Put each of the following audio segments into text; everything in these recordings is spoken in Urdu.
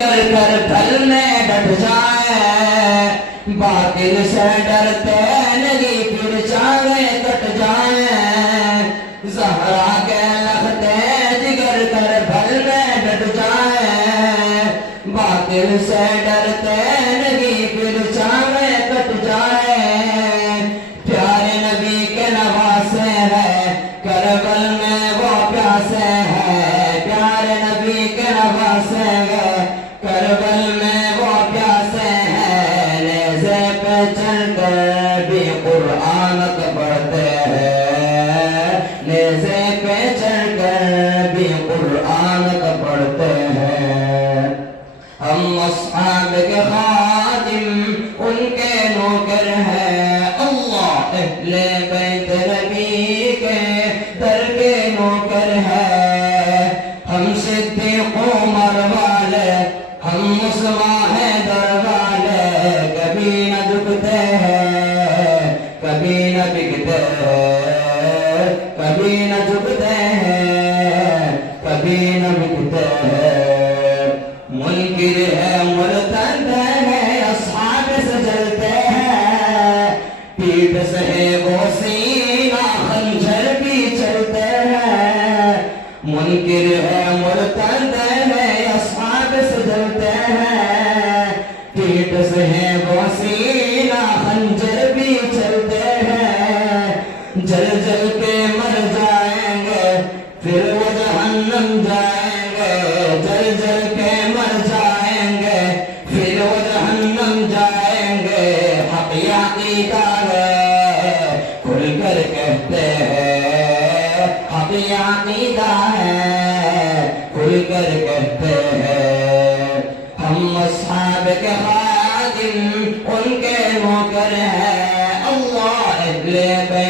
کر کر پھل ڈٹ جائیں باطل سے ڈرتے نہیں، پھر چاہیں کٹ جائیں زہرا کے لگتے جگر کر پھل ڈٹ جائیں باطل سے ڈرتے نہیں، پھر چاہیں کٹ جائیں پیارے نبی کے نواسے ہے کربلا کے نوکر ہے۔ اللہ اہل بیت نبی کے در کے نوکر ہے۔ ہم صدیق و ہم مسلمان ہیں کبھی نہ دکھتے ہیں، کبھی نہ بکتے کبھی نہ جھکتے ہیں، کبھی نہ بکتے ہیں۔ منکر ہے مرتد ہے۔ جل جل کے مر جائیں گے، پھر وہ جہنم جائیں گے، جل جل کے مر جائیں گے، پھر وہ جہنم جائیں گے، حق یاقی ہے، کھل کر کہتے ہیں، حق یاقی ہے، کھل کر کہتے ہیں۔ ہم اصحاب کے خادم، ان کے ہیں، اللہ بیت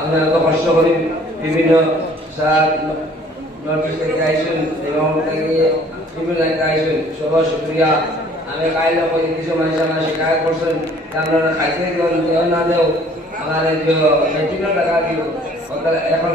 আমরা এত কষ্ট করি বিভিন্ন স্যার নোটিশ থেকে আইসেন এবং বিভিন্ন থেকে আইসেন সবার শুক্রিয়া। আমি কাইল করি কিছু মানুষ আমার স্বীকার করছেন আপনারা খাইতে দেন না দেও আমার যে মেট্রিকের টাকা দিও এখন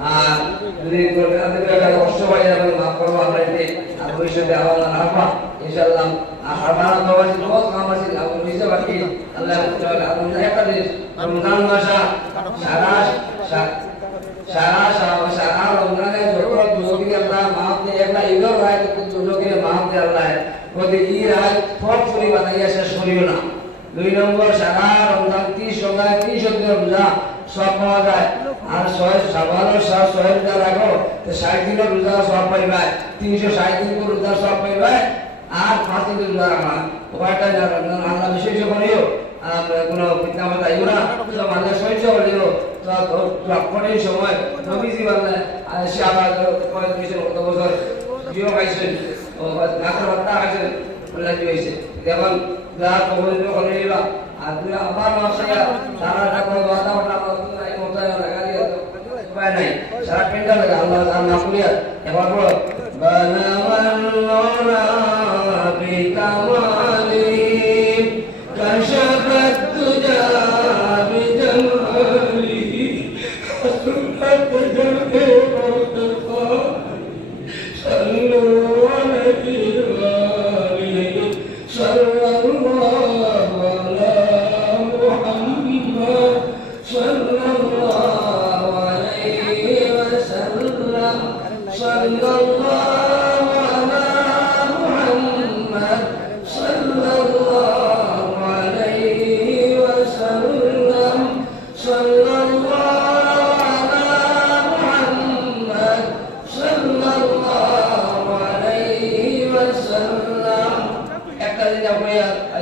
আর যদি কলকাতা থেকে অসহায় যাবেন ভবিষ্যতে আবার হারবা ইনশাআল্লাহ। হারবা আল্লাহ তাআলা আবু সারা সারা সারা দিয়ে, একটা ইগর ভাই দুঃখকে শেষ করিও না। দুই নম্বর, সারা রমজান 30 সময় 300 রমজান সব পাওয়া যায়। আর ছয় সাবানো ছয় রোজা রাখো, তো ষাট দিনের রোজা সব পাইবা, তিনশো ষাট দিন করে রোজা সব পাইবা, আর পাঁচ দিন রোজা রাখা উপায়টা আল্লাহ বিশেষ করিও আর কোনো পিতা মাতা ইউ না তো মানুষ সহ্য করিও কঠিন সময়, নবীজি আর সে আবার কয়েক কত বছর জিও খাইছেন ও গাছের বার্তা খাইছেন বলে হয়েছে? যেমন যা কবল করে নিবা, আর আবার নকশা সারা টাকা কথা ওটা নাই মতো লাগা দিয়ে উপায় নাই। সারা পেন্টা লাগে আল্লাহ নাম বলিয়া এবার বলো বানাওয়াল্লানা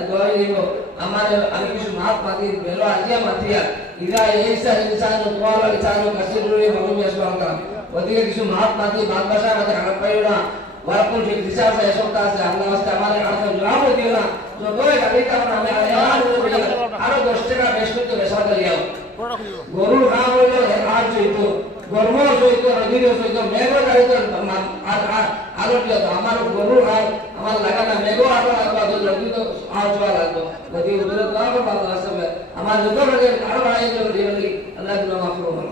دعائه أمانة أمي سمعت مدير بلو عجية مدير إذا يعيسى الإنسان طوال لسانه كسره فهم يسمعون كلام ওদিকে কিছু মাপ মাতি মাপ ভাষা আমাদের আঘাত পাইও না ওয়ারকুল ঠিক দিশা আছে এসব আছে আল্লাহ আস্তে আমাদের আঘাত লাভ দিও না যতই গাড়ি কারণ আমি আরও দশ টাকা বেশ করতে বেসা করিয়াও গরুর হা হইল আর জৈত গর্ম জৈত রবির জৈত মেঘ গাড়ি আর আলোটিত আমার গরুর হাঁ আমার লাগা না মেঘ আটো লাগবা তো রবি তো আর চলা লাগবো যদি উদরে তো আমার ভালো আসবে আমার যত লাগে আরো বাড়াই দিল দিলি আল্লাহ গুলো মাফ করো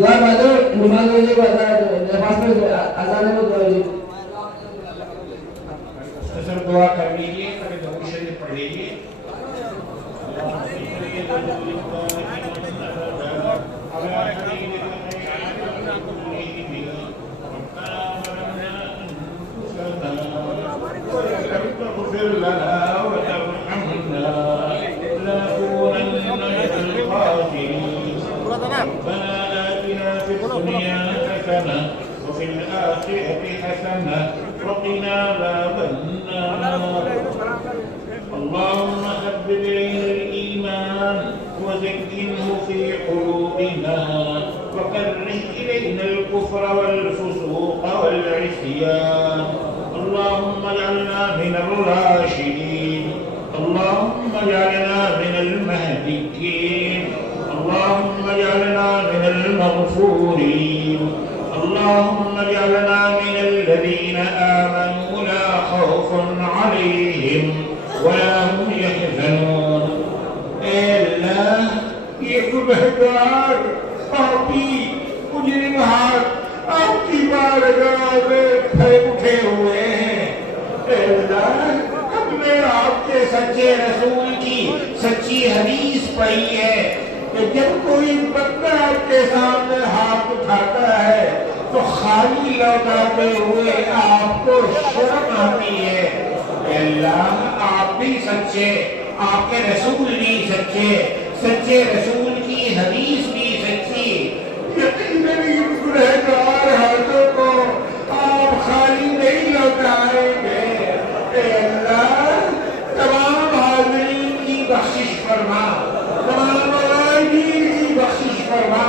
دعا بازو نماز ہو جائے نماز پڑھ اذان ہے دعا ہو جائے سر دعا کر لیجیے کبھی دعو شریف پڑھ لیجیے لنا الآخرة حسنة وقنا عذاب النار اللهم حبب إلينا الإيمان وزينه في قلوبنا وكره إلينا الكفر والفسوق والعصيان. اللهم اجعلنا من الراشدين. اللهم اجعلنا من المهديين. اللهم اجعلنا من المغفورين. اللهم اجعلنا من الذين آمنوا لا خوف عليهم ولا هم يحزنون. اے اللہ یہ گنہگار پاپی، مجرم ہاتھ آپ کی بارگاہ میں کھڑے اٹھے ہوئے ہیں۔ اے اللہ اپنے آپ کے سچے رسول کی سچی حدیث پڑھی ہے کہ جب کوئی بندہ آپ کے سامنے ہاتھ اٹھاتا ہے تو خالی لوٹاتے ہوئے آپ کو شرم آتی ہے۔ اے اللہ، آپ بھی سچے، آپ کے رسول بھی سچے سچے رسول کی حدیث بھی سچی۔ یقیناً ان رہ گا کو آپ خالی نہیں لوٹائیں گے اے اللہ تمام حاضرین کی بخشش فرما تمام غائبین کی بخشش فرما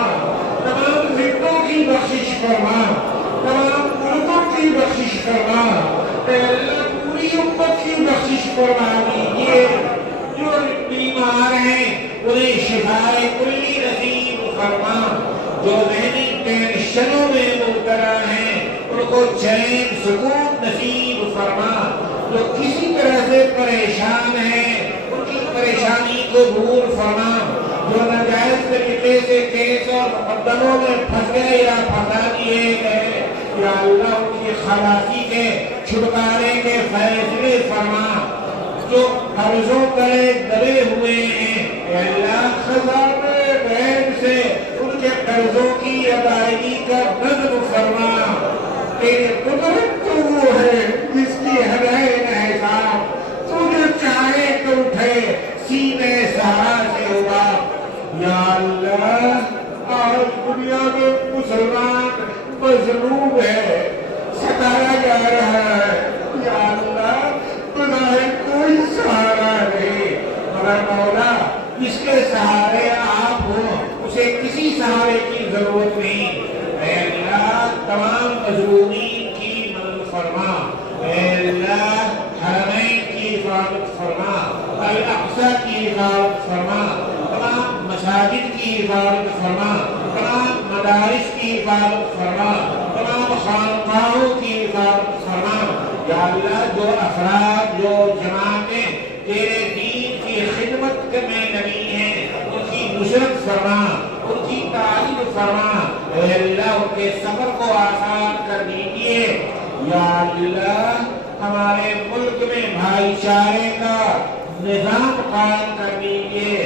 تمام ذکروں کی بخشش فرما تمام ملکوں کی بخشش فرما اے اللہ پوری امت کی بخشش فرما دیجیے جو بیمار ہیں انہیں شفائے کلی نصیب فرما جو ذہنی ٹینشنوں میں مبتلا ہیں ان کو چین سکون نصیب فرما۔ جو کسی طرح سے پریشان ہیں ان کی پریشانی کو دور فرما۔ جو ناجائز طریقے سے کیس اور مقدموں میں پھنس گئے یا پھنسا دیے گئے، یا اللہ ان کی خلاصی کے، چھٹکارے کے فیصلے فرما۔ جو قرضوں تلے دبے ہوئے ہیں، اے اللہ خزانے غیب سے ان کے قرضوں کی ادائیگی کا نظم تیرے قدرت تو وہ ہے جس کی ہدایت حساب۔ تو جو چاہے تو اٹھے، سینے سہارا سے ہوگا۔ یا اللہ، آج دنیا میں مسلمان مظلوم ہے ستایا جا رہا ہے۔ یا اللہ بظاہر کوئی سہارا نہیں۔ مگر مولا، جس کے سہارے آپ ہو اسے کسی سہارے کی ضرورت نہیں۔ اے اللہ، تمام مظلومین کی مدد فرما اے اللہ حرمین کی حفاظت فرما الاقصی کی حفاظت فرما تمام مساجد کی حفاظت فرما تمام مدارس کی حفاظت فرما تمام خانقاہوں کی حفاظت فرما یا اللہ جو افراد جو جماعتیں تیرے دین کی خدمت میں لگی ہیں ان کی نصرت فرما ان کی تعلیم فرما اے اللہ ان کے سفر کو آسان کر دیجیے یا اللہ ہمارے ملک میں بھائی چارے کا نظام قائم کر دیجیے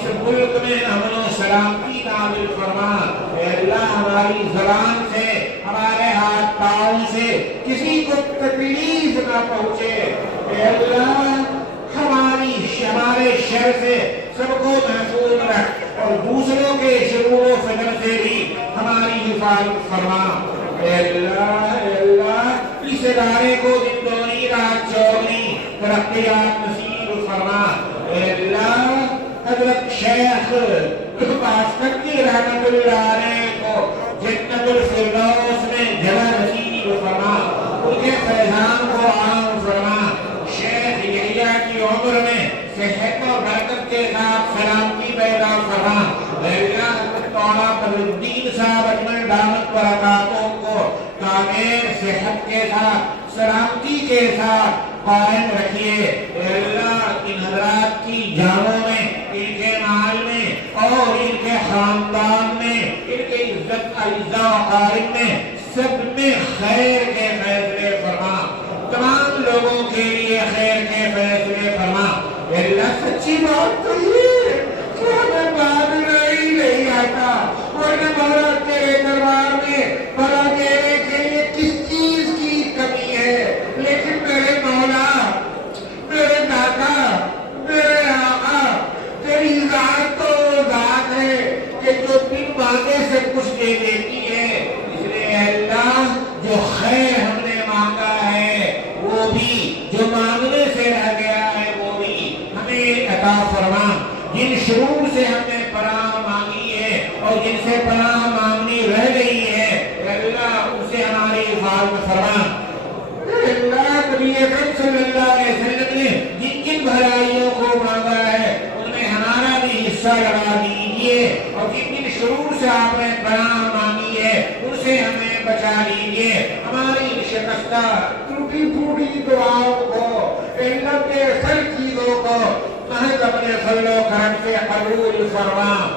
اس ملک میں ہمیں سلامتی نازل فرما اے اللہ ہماری زبان سے، ہمارے ہاتھ پاؤں سے کسی کو تکلیز نہ پہنچے۔ اے اللہ، ہماری ہمارے شر سے سب کو محفوظ رکھ اور دوسروں کے شروع و فجر سے بھی ہماری حفاظ فرما۔ اے اللہ اے اللہ، اس ادارے کو دن دونی رات چوری ترقیات نصیب فرما۔ اے اللہ شیخ باسکتی رحمت اللہ علیہ کو جنت الفردوس میں جگہ نصیب فرما ان کے فیضان کو عام فرما شیخ یحییٰ کی عمر میں صحت و برکت کے ساتھ سلامتی پیدا فرما اے اللہ حضرت صاحب اجمل دامت برکاتوں کو کامل صحت کے ساتھ سلامتی کے ساتھ قائم رکھیے اللہ ان حضرات کی جانوں میں ان کے مال میں اور ان کے خاندان میں، ان کے عزت عزا و قارب میں، سب میں خیر کے فیصلے فرما۔ تمام لوگوں کے لیے خیر کے فیصلے فرما۔ اللہ سچی بات تو یہ ہے کہ ہمیں بعد میں ہی نہیں آتا ورنہ مولا تیرے دربار میں بڑا دینے کے لیے کس چیز کی کمی ہے لیکن میرے مولا میرے دادا میرے آقا تیری ذات تو وہ ذات ہے کہ جو بن مانگے سے کچھ دے دیتی ہے اس لیے اے اللہ جو خیر ہم نے مانگا ہے وہ بھی جو مانگنے سے رہ گیا ہے وہ بھی ہمیں عطا فرما۔ جن شرور سے ہم نے پناہ مانگی ہے اور جن سے پناہ مانگنی رہ گئی ہے، اللہ ان سے ہماری حفاظت فرما۔ اللہ نبی اکرم صلی اللہ علیہ وسلم نے جن جن بھلائیوں کو مانگا ہے، ان میں ہمارا بھی حصہ لگا دیجیے اور جن جن شرور سے آپ نے پناہ مانگی ہے، ان سے ہمیں بچا لیجیے ہماری شکستہ، ٹوٹی پھوٹی دعاؤں کو علم کے اصل چیزوں کو محض اپنے فضل و کرم سے قبول فرما۔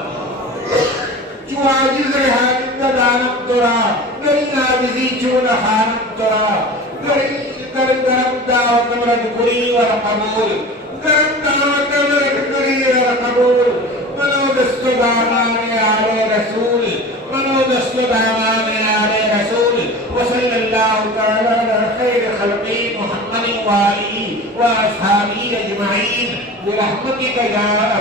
جو عاجز حالم دانم ترا، گری عاجزی چون حالم ترا۔ گری در گرم دعوت مرد کری و قبول۔ گرم دعوت กินได้ยาระดั